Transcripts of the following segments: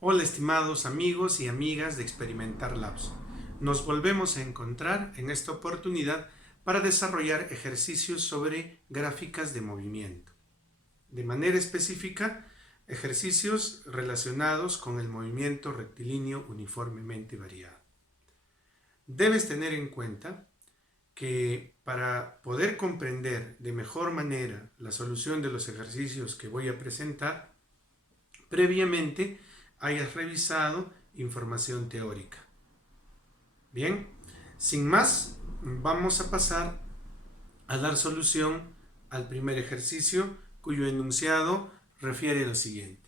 Hola estimados amigos y amigas de Experimentar Labs. Nos volvemos a encontrar en esta oportunidad para desarrollar ejercicios sobre gráficas de movimiento. De manera específica, ejercicios relacionados con el movimiento rectilíneo uniformemente variado. Debes tener en cuenta que para poder comprender de mejor manera la solución de los ejercicios que voy a presentar, previamente hayas revisado información teórica. Bien, sin más, vamos a pasar a dar solución al primer ejercicio, cuyo enunciado refiere a lo siguiente.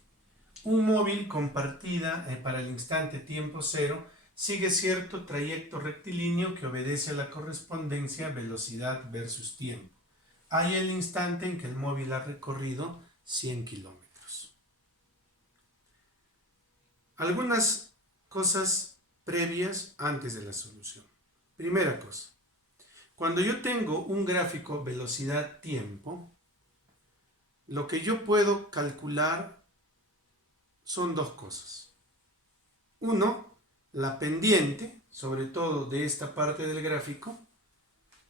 Un móvil con partida para el instante tiempo cero sigue cierto trayecto rectilíneo que obedece a la correspondencia velocidad versus tiempo. Hay el instante en que el móvil ha recorrido 100 kilómetros. Algunas cosas previas antes de la solución. Primera cosa, cuando yo tengo un gráfico velocidad-tiempo, lo que yo puedo calcular son dos cosas. Uno, la pendiente, sobre todo de esta parte del gráfico,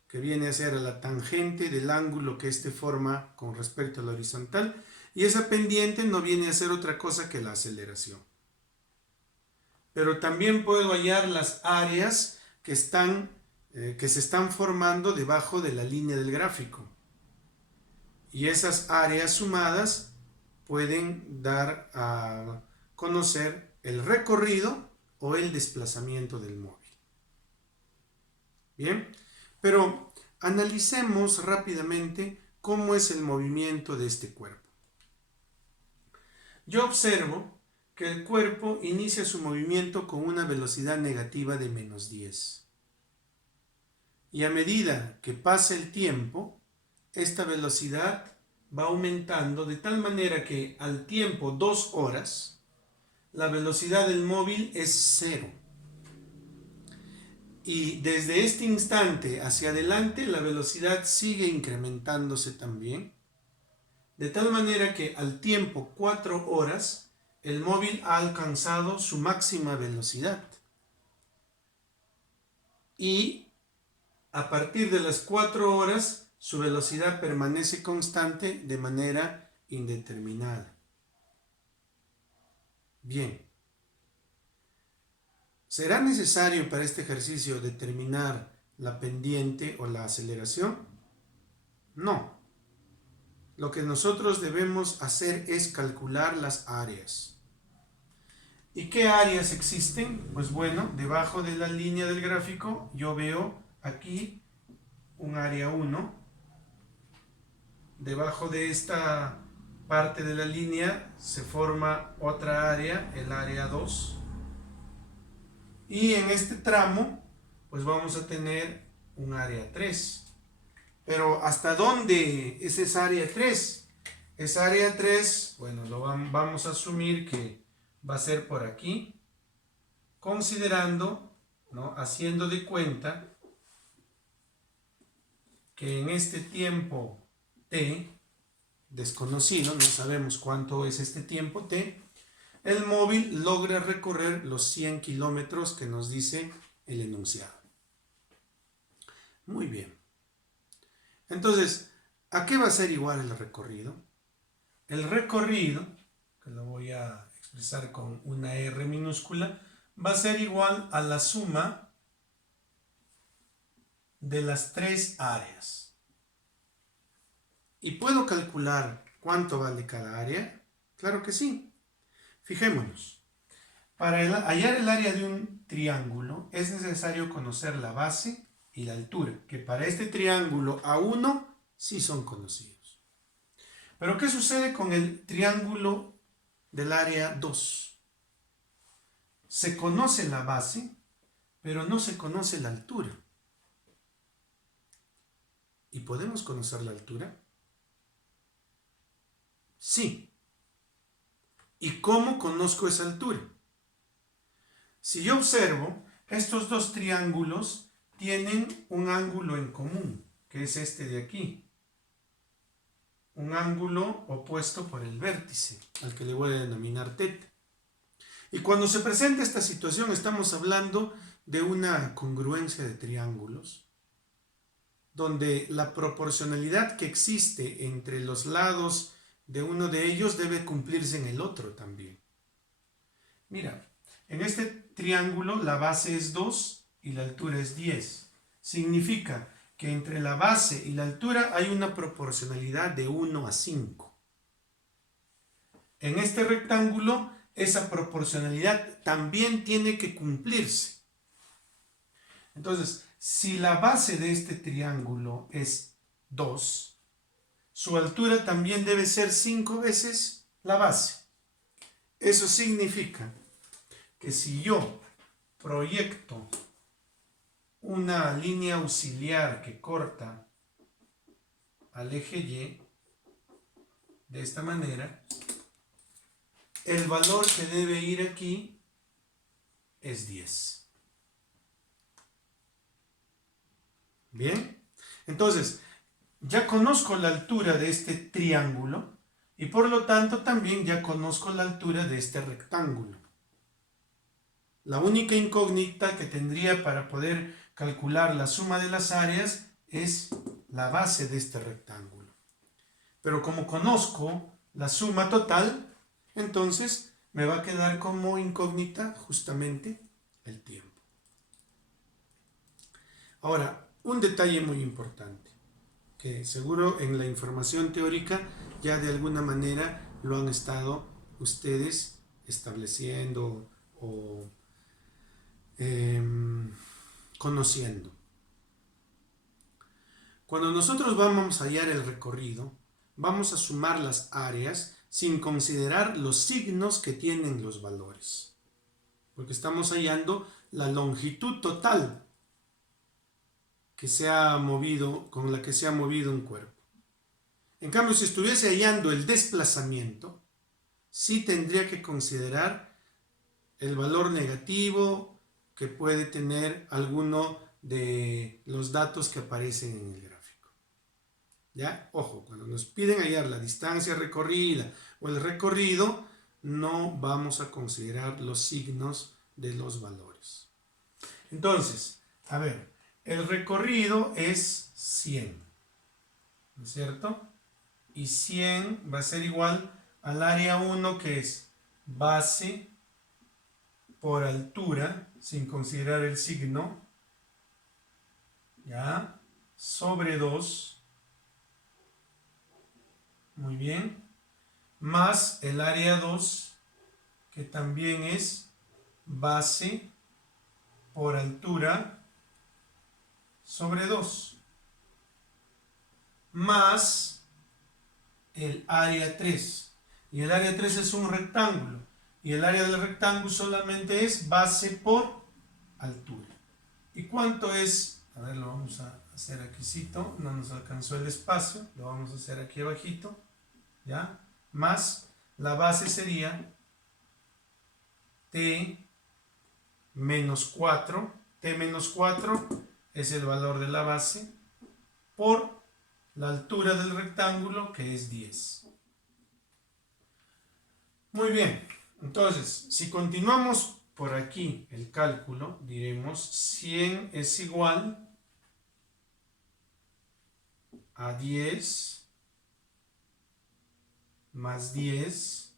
que viene a ser la tangente del ángulo que éste forma con respecto a la horizontal, y esa pendiente no viene a ser otra cosa que la aceleración. Pero también puedo hallar las áreas que se están formando debajo de la línea del gráfico. Y esas áreas sumadas pueden dar a conocer el recorrido o el desplazamiento del móvil. Bien, pero analicemos rápidamente cómo es el movimiento de este cuerpo. Yo observo que el cuerpo inicia su movimiento con una velocidad negativa de -10. Y a medida que pasa el tiempo, esta velocidad va aumentando de tal manera que al tiempo 2 horas, la velocidad del móvil es 0. Y desde este instante hacia adelante, la velocidad sigue incrementándose también, de tal manera que al tiempo 4 horas, el móvil ha alcanzado su máxima velocidad. Y a partir de las 4 horas, su velocidad permanece constante de manera indeterminada. Bien. ¿Será necesario para este ejercicio determinar la pendiente o la aceleración? No. Lo que nosotros debemos hacer es calcular las áreas. ¿Y qué áreas existen? Pues bueno, debajo de la línea del gráfico yo veo aquí un área 1. Debajo de esta parte de la línea se forma otra área, el área 2. Y en este tramo, pues vamos a tener un área 3. Pero ¿hasta dónde es esa área 3? Esa área 3, bueno, vamos a asumir que va a ser por aquí, considerando, ¿no?, haciendo de cuenta que en este tiempo t, desconocido, no sabemos cuánto es este tiempo t, el móvil logra recorrer los 100 kilómetros que nos dice el enunciado. Muy bien. Entonces, ¿a qué va a ser igual el recorrido? El recorrido, que lo voy a expresar con una R minúscula, va a ser igual a la suma de las 3 áreas. ¿Y puedo calcular cuánto vale cada área? Claro que sí. Fijémonos. Para hallar el área de un triángulo es necesario conocer la base y la altura, que para este triángulo A1 sí son conocidos. Pero ¿qué sucede con el triángulo del área 2? Se conoce la base, pero no se conoce la altura. ¿Y podemos conocer la altura? Sí. ¿Y cómo conozco esa altura? Si yo observo, estos dos triángulos tienen un ángulo en común, que es este de aquí. Un ángulo opuesto por el vértice, al que le voy a denominar θ. Y cuando se presenta esta situación estamos hablando de una congruencia de triángulos, donde la proporcionalidad que existe entre los lados de uno de ellos debe cumplirse en el otro también. Mira, en este triángulo la base es 2 y la altura es 10. Significa que entre la base y la altura hay una proporcionalidad de 1 a 5. En este rectángulo esa proporcionalidad también tiene que cumplirse. Entonces, si la base de este triángulo es 2, su altura también debe ser 5 veces la base. Eso significa que si yo proyecto una línea auxiliar que corta al eje Y de esta manera, el valor que debe ir aquí es 10. Bien, entonces ya conozco la altura de este triángulo y por lo tanto también ya conozco la altura de este rectángulo. La única incógnita que tendría para poder calcular la suma de las áreas es la base de este rectángulo. Pero como conozco la suma total, entonces me va a quedar como incógnita justamente el tiempo. Ahora, un detalle muy importante, que seguro en la información teórica ya de alguna manera lo han estado ustedes estableciendo o conociendo. Cuando nosotros vamos a hallar el recorrido, vamos a sumar las áreas sin considerar los signos que tienen los valores, porque estamos hallando la longitud total que se ha movido, con la que se ha movido un cuerpo. En cambio, si estuviese hallando el desplazamiento, sí tendría que considerar el valor negativo que puede tener alguno de los datos que aparecen en el gráfico. ¿Ya? Ojo, cuando nos piden hallar la distancia recorrida o el recorrido, no vamos a considerar los signos de los valores. Entonces, a ver, el recorrido es 100, ¿no es cierto? Y 100 va a ser igual al área 1, que es base por altura, sin considerar el signo, ¿ya? Sobre 2, muy bien, más el área 2, que también es base por altura sobre 2, más el área 3. Y el área 3 es un rectángulo. Y el área del rectángulo solamente es base por altura. ¿Y cuánto es? A ver, lo vamos a hacer aquícito. No nos alcanzó el espacio. Lo vamos a hacer aquí abajito. ¿Ya? Más la base sería t menos 4. T menos 4 es el valor de la base por la altura del rectángulo, que es 10. Muy bien, entonces si continuamos por aquí el cálculo, diremos 100 es igual a 10 más 10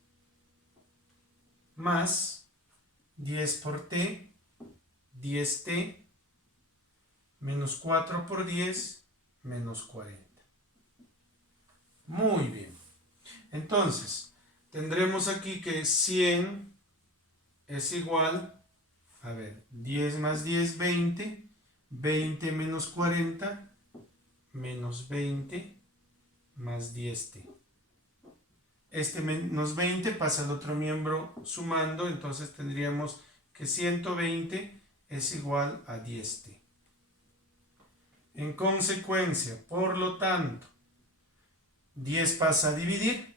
más 10 por t, 10t, menos 4 por 10, menos 40. Muy bien. Entonces, tendremos aquí que 100 es igual, a ver, 10 más 10, 20, 20 menos 40, menos 20, más 10t. Este menos 20 pasa al otro miembro sumando, entonces tendríamos que 120 es igual a 10t. En consecuencia, por lo tanto, 10 pasa a dividir,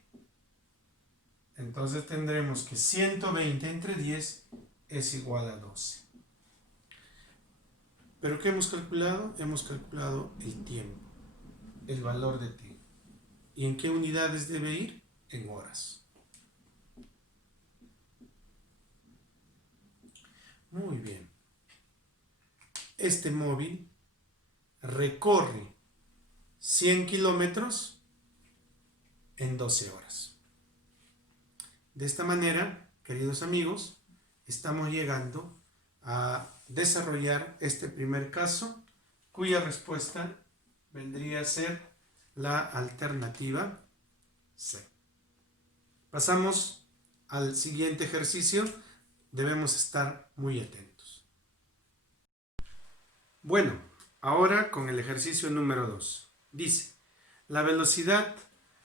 entonces tendremos que 120 entre 10 es igual a 12. ¿Pero qué hemos calculado? Hemos calculado el tiempo, el valor de t. ¿Y en qué unidades debe ir? En horas. Muy bien. Este móvil recorre 100 kilómetros en 12 horas. De esta manera, queridos amigos, estamos llegando a desarrollar este primer caso, cuya respuesta vendría a ser la alternativa C. Pasamos al siguiente ejercicio. Debemos estar muy atentos. Bueno, ahora con el ejercicio número 2. Dice, la velocidad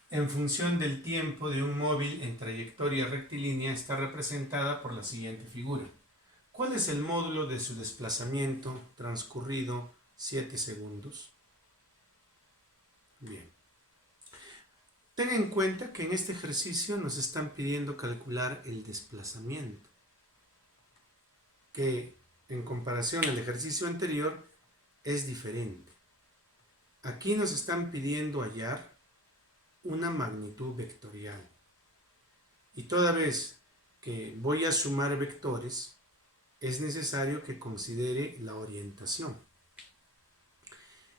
en función del tiempo de un móvil en trayectoria rectilínea está representada por la siguiente figura. ¿Cuál es el módulo de su desplazamiento transcurrido 7 segundos? Bien. Ten en cuenta que en este ejercicio nos están pidiendo calcular el desplazamiento, que en comparación al ejercicio anterior es diferente. Aquí nos están pidiendo hallar una magnitud vectorial. Y toda vez que voy a sumar vectores, es necesario que considere la orientación.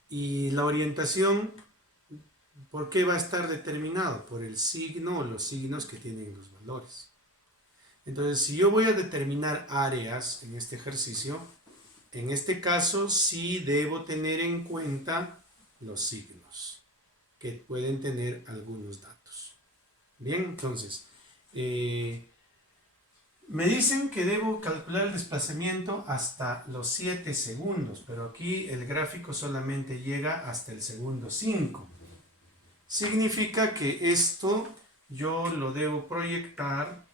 Y la orientación, ¿por qué va a estar determinado? Por el signo o los signos que tienen los valores. Entonces, si yo voy a determinar áreas en este ejercicio, en este caso sí debo tener en cuenta los signos, que pueden tener algunos datos. Bien, entonces, me dicen que debo calcular el desplazamiento hasta los 7 segundos, pero aquí el gráfico solamente llega hasta el segundo 5. Significa que esto yo lo debo proyectar,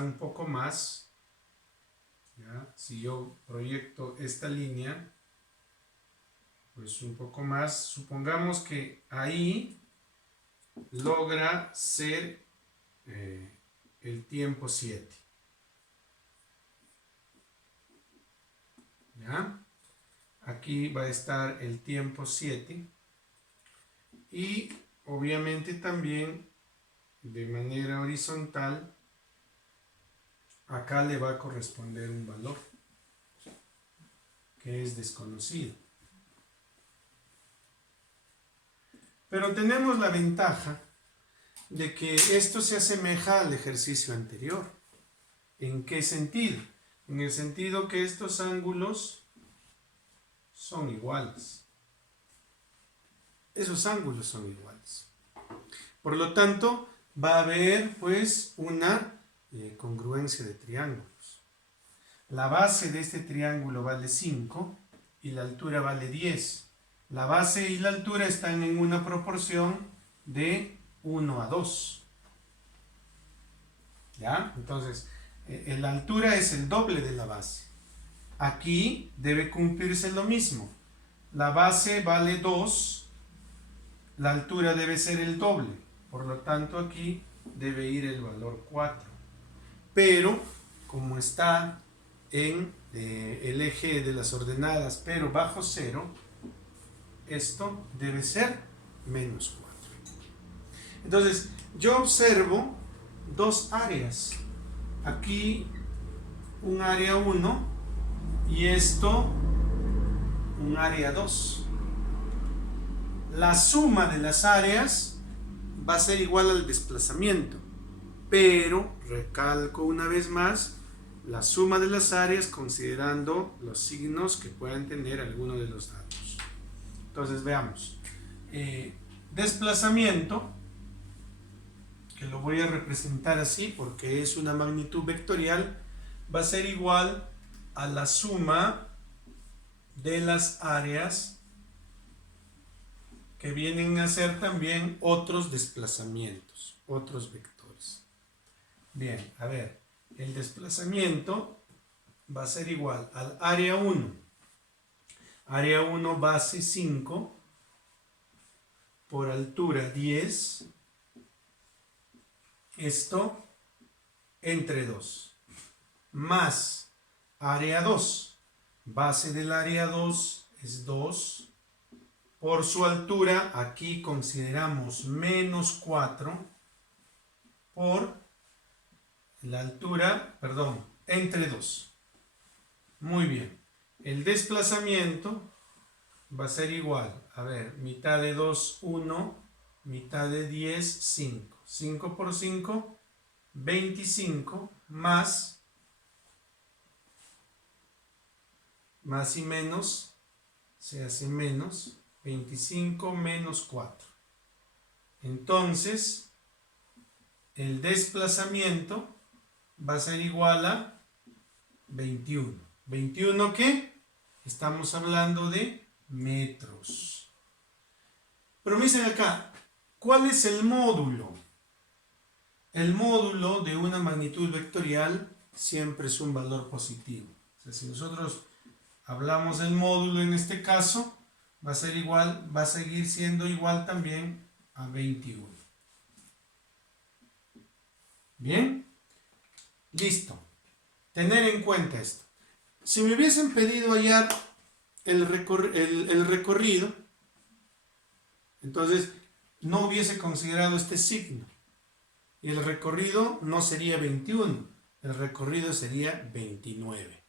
un poco más. ¿Ya? Si yo proyecto esta línea, pues un poco más, supongamos que ahí logra ser el tiempo 7. ¿Ya? Aquí va a estar el tiempo 7 y obviamente también de manera horizontal acá le va a corresponder un valor que es desconocido. Pero tenemos la ventaja de que esto se asemeja al ejercicio anterior. ¿En qué sentido? En el sentido que estos ángulos son iguales. Esos ángulos son iguales. Por lo tanto, va a haber pues una congruencia de triángulos. La base de este triángulo vale 5 y la altura vale 10. La base y la altura están en una proporción de 1 a 2. ¿Ya? Entonces, la altura es el doble de la base. Aquí debe cumplirse lo mismo. La base vale 2, la altura debe ser el doble. Por lo tanto, aquí debe ir el valor 4. Pero, como está en el eje de las ordenadas, pero bajo 0, esto debe ser menos 4. Entonces, yo observo dos áreas. Aquí un área 1 y esto un área 2. La suma de las áreas va a ser igual al desplazamiento, pero recalco una vez más la suma de las áreas considerando los signos que puedan tener alguno de los datos. Entonces veamos, desplazamiento, que lo voy a representar así porque es una magnitud vectorial, va a ser igual a la suma de las áreas que vienen a ser también otros desplazamientos, otros vectores. Bien, a ver, el desplazamiento va a ser igual al área 1. Área 1 base 5 por altura 10. Esto entre 2. Más área 2. Base del área 2 es 2. Por su altura, aquí consideramos menos 4 por la altura, perdón, entre 2. Muy bien. El desplazamiento va a ser igual. A ver, mitad de 2, 1. Mitad de 10, 5. 5 por 5, 25. Más y menos, se hace menos. 25 menos 4. Entonces, el desplazamiento va a ser igual a 21. ¿21 qué? Estamos hablando de metros. Pero me dicen acá, ¿cuál es el módulo? El módulo de una magnitud vectorial siempre es un valor positivo. O sea, si nosotros hablamos del módulo en este caso, va a ser igual, va a seguir siendo igual también a 21. ¿Bien? Listo. Tener en cuenta esto. Si me hubiesen pedido hallar el recorrido, entonces no hubiese considerado este signo. Y el recorrido no sería 21, el recorrido sería 29.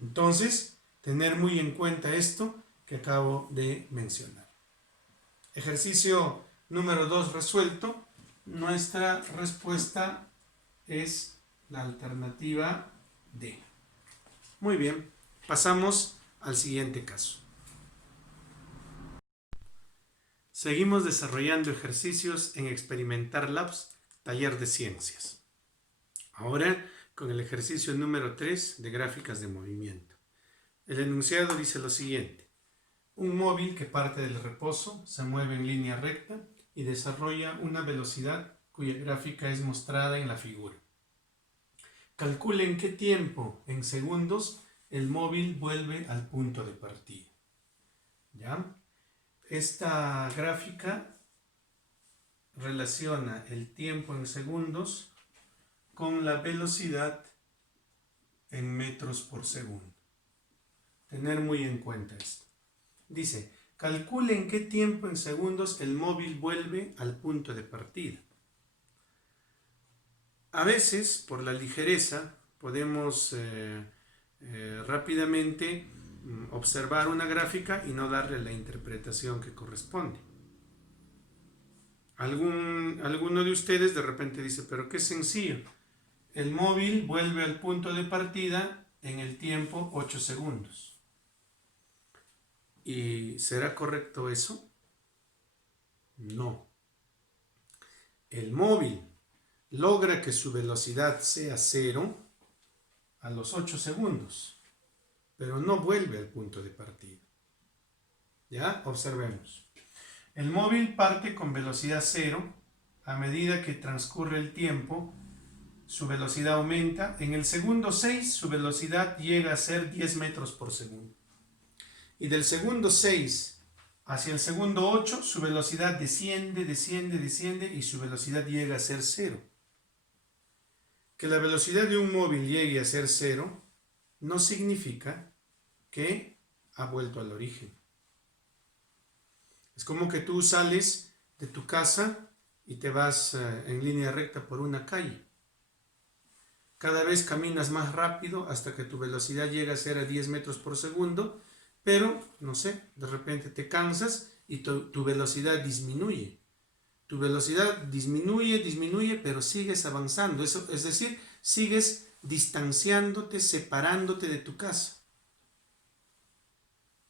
Entonces, tener muy en cuenta esto que acabo de mencionar. Ejercicio número 2 resuelto. Nuestra respuesta es la alternativa D. Muy bien, pasamos al siguiente caso. Seguimos desarrollando ejercicios en Experimentar Labs, taller de ciencias. Ahora con el ejercicio número 3 de gráficas de movimiento. El enunciado dice lo siguiente. Un móvil que parte del reposo se mueve en línea recta y desarrolla una velocidad cuya gráfica es mostrada en la figura. Calcule en qué tiempo, en segundos, el móvil vuelve al punto de partida. ¿Ya? Esta gráfica relaciona el tiempo en segundos con la velocidad en metros por segundo. Tener muy en cuenta esto. Dice, calcule en qué tiempo en segundos el móvil vuelve al punto de partida. A veces, por la ligereza, podemos rápidamente observar una gráfica y no darle la interpretación que corresponde. Alguno de ustedes de repente dice, pero qué sencillo. El móvil vuelve al punto de partida en el tiempo 8 segundos. ¿Y será correcto eso? No. El móvil logra que su velocidad sea 0 a los 8 segundos, pero no vuelve al punto de partida. ¿Ya? Observemos. El móvil parte con velocidad 0. A medida que transcurre el tiempo, su velocidad aumenta. En el segundo 6, su velocidad llega a ser 10 metros por segundo. Y del segundo 6 hacia el segundo 8, su velocidad desciende y su velocidad llega a ser 0. Que la velocidad de un móvil llegue a ser 0 no significa que ha vuelto al origen. Es como que tú sales de tu casa y te vas en línea recta por una calle. Cada vez caminas más rápido hasta que tu velocidad llega a ser a 10 metros por segundo, pero, no sé, de repente te cansas y tu velocidad disminuye. Tu velocidad disminuye, pero sigues avanzando. Eso, es decir, sigues distanciándote, separándote de tu casa.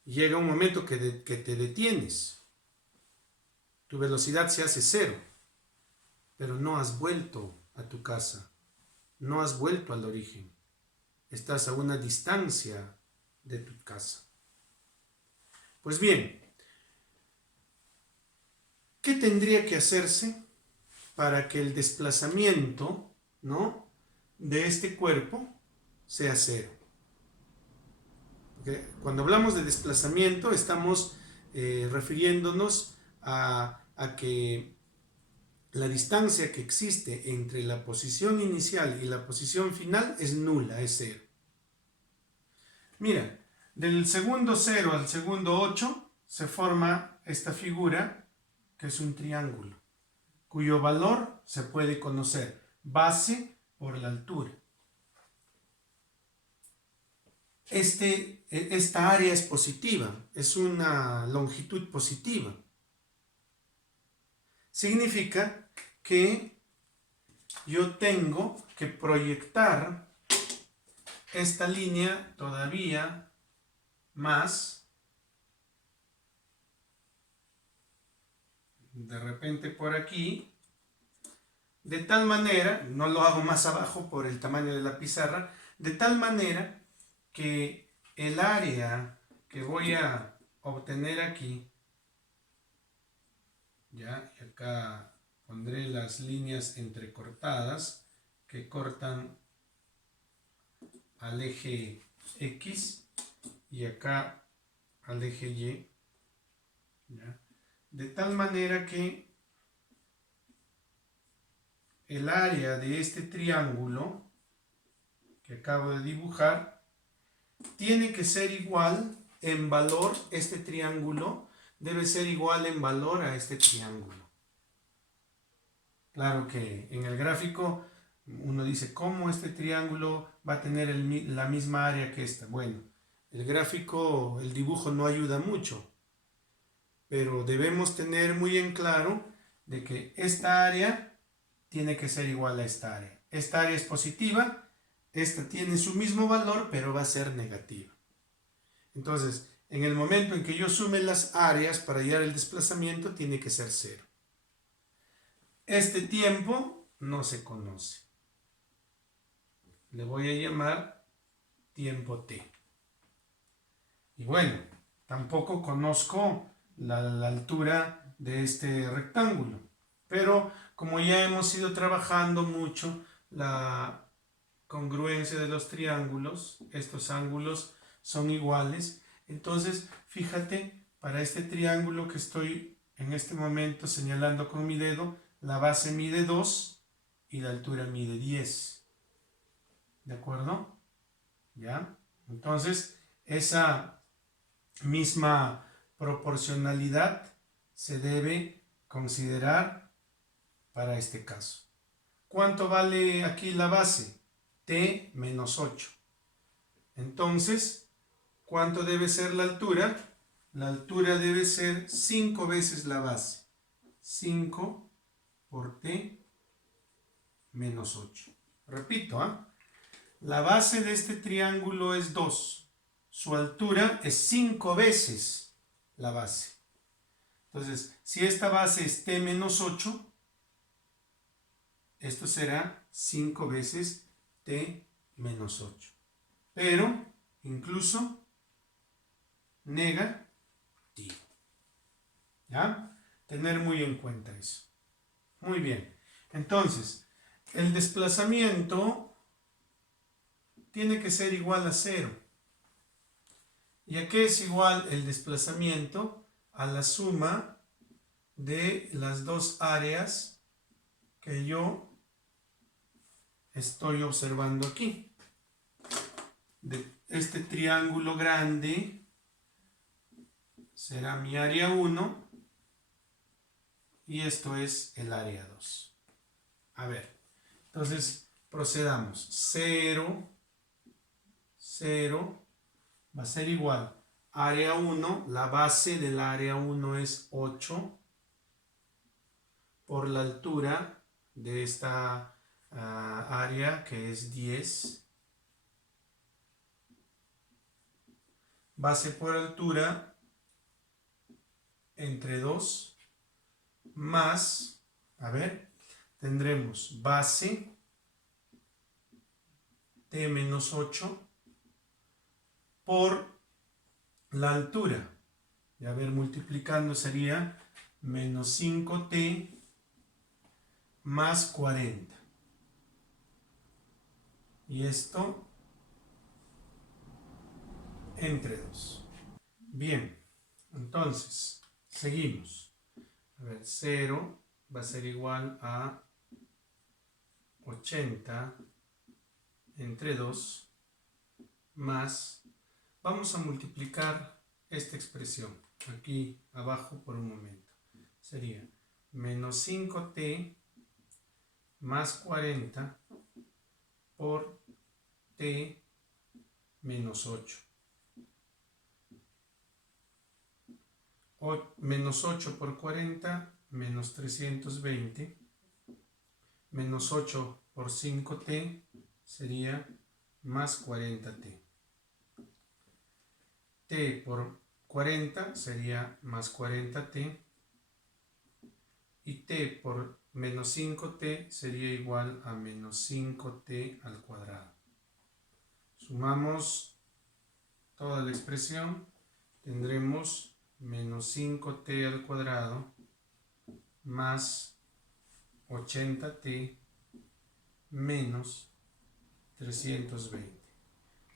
Llega un momento que te detienes. Tu velocidad se hace 0, pero no has vuelto a tu casa. No has vuelto al origen. Estás a una distancia de tu casa. Pues bien, ¿qué tendría que hacerse para que el desplazamiento, ¿no?, de este cuerpo sea 0? Porque cuando hablamos de desplazamiento estamos refiriéndonos a que la distancia que existe entre la posición inicial y la posición final es nula, es 0. Mira, del segundo 0 al segundo 8 se forma esta figura que es un triángulo, cuyo valor se puede conocer base por la altura. Esta área es positiva, es una longitud positiva. Significa que yo tengo que proyectar esta línea todavía más, de repente por aquí, de tal manera, no lo hago más abajo por el tamaño de la pizarra, de tal manera que el área que voy a obtener aquí, ya, y acá pondré las líneas entrecortadas que cortan al eje X y acá al eje Y, ¿ya? De tal manera que el área de este triángulo que acabo de dibujar tiene que ser igual en valor, este triángulo debe ser igual en valor a este triángulo. Claro que en el gráfico uno dice, ¿cómo este triángulo va a tener la misma área que esta? Bueno, el gráfico, el dibujo no ayuda mucho, pero debemos tener muy en claro de que esta área tiene que ser igual a esta área. Esta área es positiva, esta tiene su mismo valor, pero va a ser negativa. Entonces, en el momento en que yo sume las áreas para hallar el desplazamiento, tiene que ser 0. Este tiempo no se conoce. Le voy a llamar tiempo t. Y bueno, tampoco conozco la altura de este rectángulo. Pero como ya hemos ido trabajando mucho la congruencia de los triángulos, estos ángulos son iguales. Entonces, fíjate, para este triángulo que estoy en este momento señalando con mi dedo, la base mide 2 y la altura mide 10. ¿De acuerdo? ¿Ya? Entonces, esa misma proporcionalidad se debe considerar para este caso. ¿Cuánto vale aquí la base? T menos 8. Entonces, ¿cuánto debe ser la altura? La altura debe ser 5 veces la base. 5 por T menos 8. Repito, la base de este triángulo es 2. Su altura es 5 veces la base. Entonces, si esta base es T menos 8, esto será 5 veces T menos 8. Pero, incluso, negativo. ¿Ya? Tener muy en cuenta eso. Muy bien. Entonces, el desplazamiento tiene que ser igual a 0. ¿Y a qué es igual el desplazamiento? A la suma de las dos áreas que yo estoy observando aquí. De este triángulo grande será mi área 1 y esto es el área 2. A ver, entonces procedamos. 0, 0 va a ser igual. Área 1, la base del área 1 es 8 por la altura de esta área que es 10. Base por altura entre 2 más, a ver, tendremos base T menos 8 por la altura. Y a ver, multiplicando sería menos 5T más 40. Y esto entre 2. Bien, entonces, seguimos. A ver, 0 va a ser igual a 80 entre 2 más Vamos a multiplicar esta expresión aquí abajo por un momento. Sería menos 5t más 40 por t menos 8. Menos 8 por 40, menos 320. Menos 8 por 5t sería más 40t. T por 40 sería más 40t. Y t por menos 5t sería igual a menos 5t al cuadrado. Sumamos toda la expresión, tendremos menos 5t al cuadrado más 80t menos 320.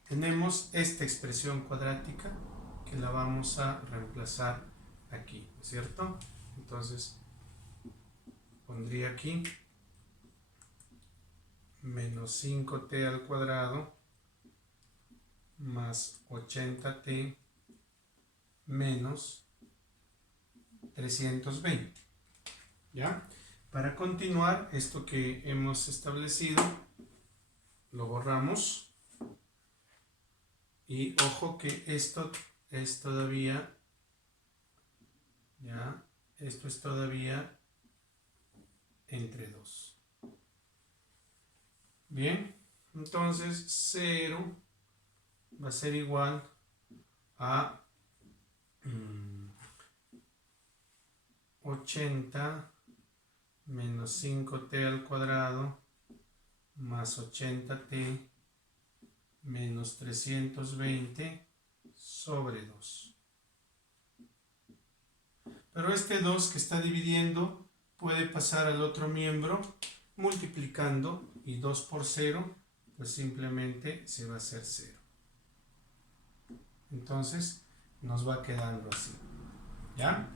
Tenemos esta expresión cuadrática que la vamos a reemplazar aquí, ¿no es cierto? Entonces pondría aquí menos 5t al cuadrado más 80t menos 320. ¿Ya? Para continuar, esto que hemos establecido, lo borramos. Y ojo que esto es todavía, ¿ya? Esto es todavía entre 2. Bien, entonces 0 va a ser igual a 80 menos 5t al cuadrado más 80t menos 320 sobre 2. Pero este 2 que está dividiendo puede pasar al otro miembro multiplicando, y 2 por 0 pues simplemente se va a hacer 0. Entonces nos va quedando así. ¿Ya?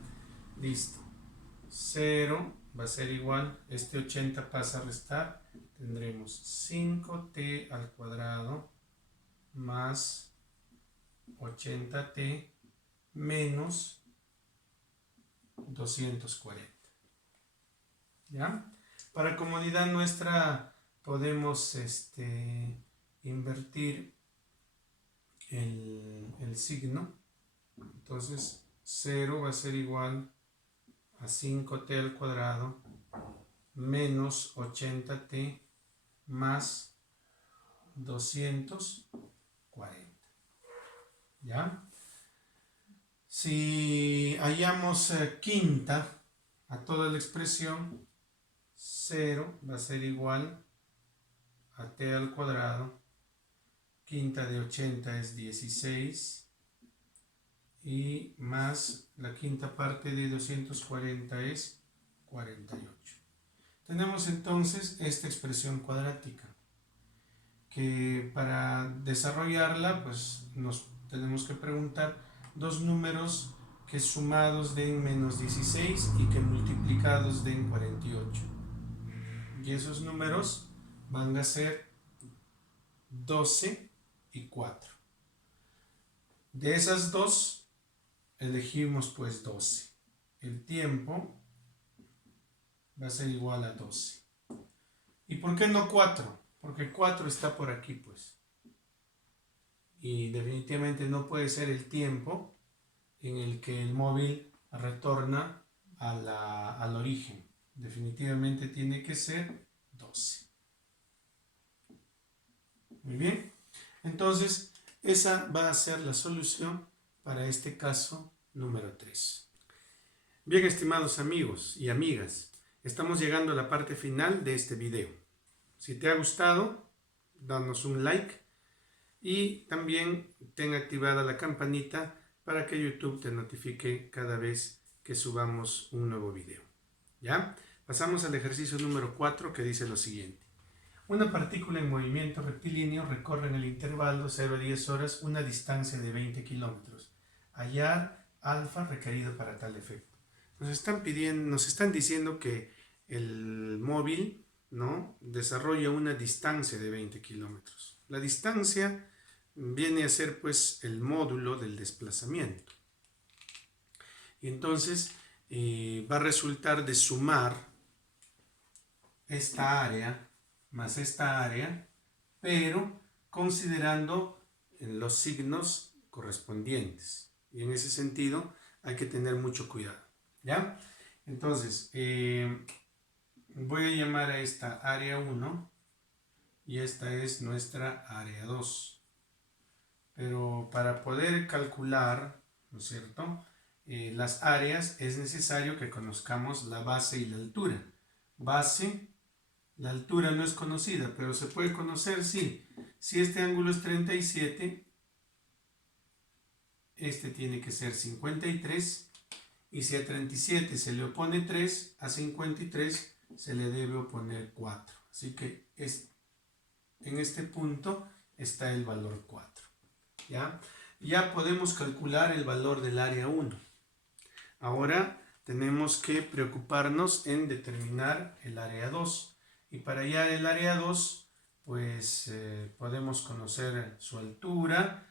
Listo. 0 va a ser igual, este 80 pasa a restar, tendremos 5t al cuadrado más 80t menos 240. ¿Ya? Para comodidad nuestra podemos invertir el signo. Entonces 0 va a ser igual a 5t al cuadrado menos 80t más 240. ¿Ya? Si hallamos quinta a toda la expresión, 0 va a ser igual a t al cuadrado. Quinta de 80 es 16. Y más la quinta parte de 240 es 48. Tenemos entonces esta expresión cuadrática, que para desarrollarla pues nos tenemos que preguntar dos números que sumados den menos 16 y que multiplicados den 48. Y esos números van a ser 12 y 4. De esas dos elegimos pues 12. El tiempo va a ser igual a 12. ¿Y por qué no 4? Porque 4 está por aquí pues. Y definitivamente no puede ser el tiempo en el que el móvil retorna al origen. Definitivamente tiene que ser 12. Muy bien. Entonces, esa va a ser la solución para este caso número 3. Bien, estimados amigos y amigas, estamos llegando a la parte final de este video. Si te ha gustado, danos un like y también ten activada la campanita para que YouTube te notifique cada vez que subamos un nuevo video. ¿Ya? Pasamos al ejercicio número 4 que dice lo siguiente. Una partícula en movimiento rectilíneo recorre en el intervalo 0 a 10 horas una distancia de 20 kilómetros. Hallar alfa requerido para tal efecto. Nos están diciendo que el móvil, ¿no?, desarrolla una distancia de 20 kilómetros. La distancia viene a ser pues el módulo del desplazamiento. Y entonces va a resultar de sumar esta área más esta área, pero considerando los signos correspondientes. Y en ese sentido hay que tener mucho cuidado, ¿ya? Entonces, voy a llamar a esta área 1 y esta es nuestra área 2. Pero para poder calcular, ¿no es cierto?, las áreas es necesario que conozcamos la base y la altura. Base, la altura no es conocida, pero se puede conocer, sí. Si este ángulo es 37, este tiene que ser 53, y si a 37 se le opone 3, a 53 se le debe oponer 4. Así que en este punto está el valor 4. Ya podemos calcular el valor del área 1. Ahora tenemos que preocuparnos en determinar el área 2. Y para hallar el área 2, pues podemos conocer su altura,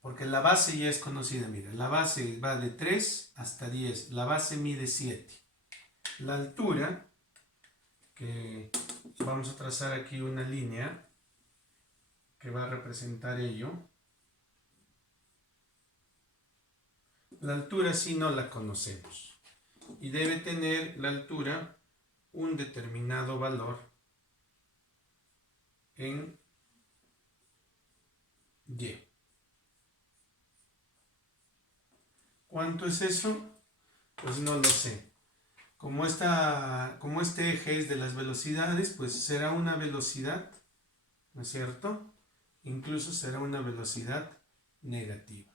porque la base ya es conocida. Mira, la base va de 3 hasta 10. La base mide 7. La altura, que vamos a trazar aquí una línea que va a representar ello. La altura sí no la conocemos. Y debe tener la altura un determinado valor en y. ¿Cuánto es eso? Pues no lo sé. Como este eje es de las velocidades, pues será una velocidad, ¿no es cierto? Incluso será una velocidad negativa.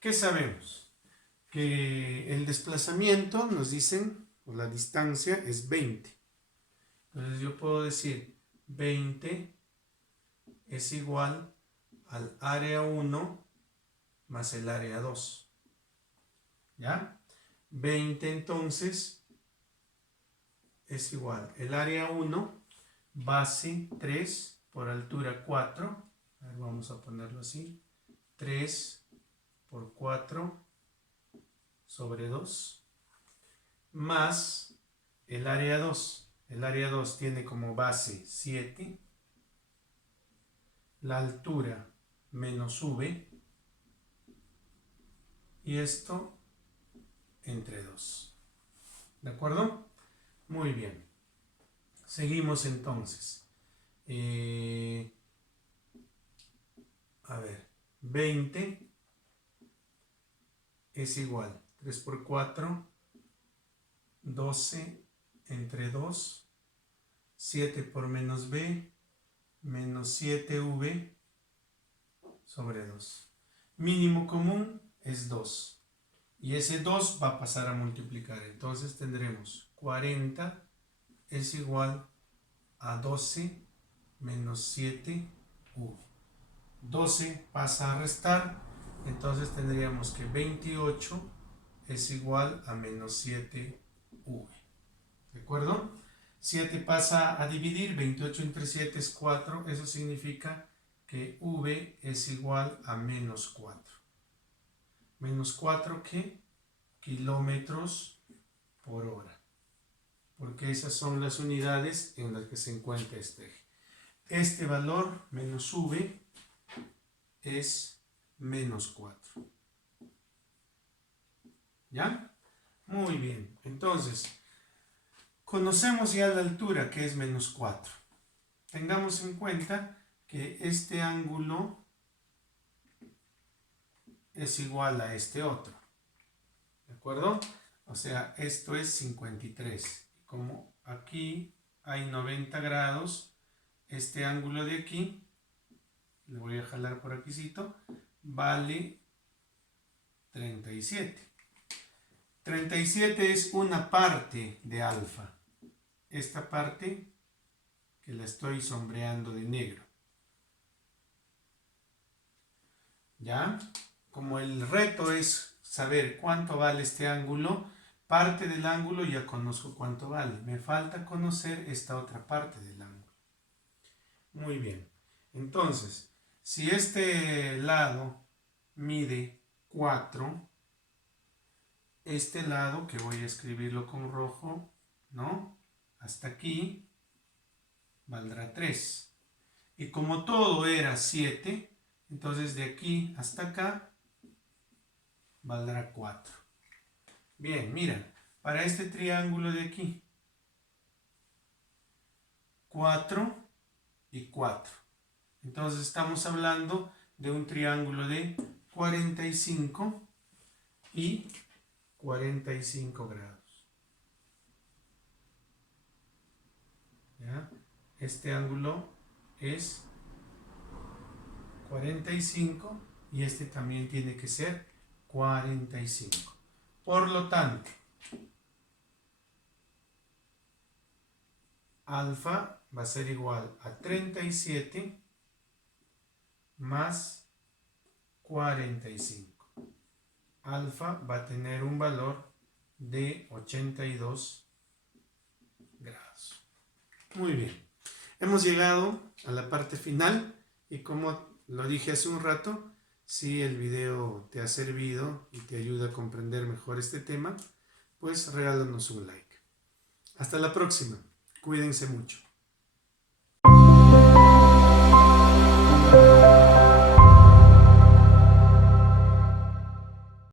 ¿Qué sabemos? Que el desplazamiento, nos dicen, o la distancia es 20. Entonces yo puedo decir 20 es igual al área 1 más el área 2. ¿Ya? 20 entonces es igual el área 1, base 3 por altura 4. A ver, vamos a ponerlo así. 3 por 4 sobre 2 más el área 2. El área 2 tiene como base 7. La altura menos v. Y esto entre 2. ¿De acuerdo? Muy bien. Seguimos entonces. A ver, 20 es igual 3 por 4, 12 entre 2, 7 por menos b, menos 7v sobre 2. Mínimo común es 2. Y ese 2 va a pasar a multiplicar. Entonces tendremos 40 es igual a 12 menos 7v. 12 pasa a restar. Entonces tendríamos que 28 es igual a menos 7v. ¿De acuerdo? 7 pasa a dividir. 28 entre 7 es 4. Eso significa que v es igual a menos 4. Menos 4, ¿qué? Kilómetros por hora. Porque esas son las unidades en las que se encuentra este eje. Este valor, menos v, es menos 4. ¿Ya? Muy bien. Entonces, conocemos ya la altura, que es menos 4. Tengamos en cuenta que este ángulo es igual a este otro. ¿De acuerdo? O sea, esto es 53. Como aquí hay 90 grados, este ángulo de aquí, le voy a jalar por aquícito, vale 37. 37 es una parte de alfa. Esta parte que la estoy sombreando de negro. ¿Ya? Como el reto es saber cuánto vale este ángulo, parte del ángulo ya conozco cuánto vale. Me falta conocer esta otra parte del ángulo. Muy bien. Entonces, Si este lado mide 4, este lado, que voy a escribirlo con rojo, ¿no? Hasta aquí, valdrá 3. Y como todo era 7, entonces de aquí hasta acá, valdrá 4. Bien, mira, para este triángulo de aquí, 4 y 4. Entonces estamos hablando de un triángulo de 45 y 45 grados. ¿Ya? Este ángulo es 45 y este también tiene que ser 45. Por lo tanto, alfa va a ser igual a 37 más 45. Alfa va a tener un valor de 82 grados. Muy bien. Hemos llegado a la parte final y como lo dije hace un rato, si el video te ha servido y te ayuda a comprender mejor este tema, pues regálanos un like. Hasta la próxima. Cuídense mucho.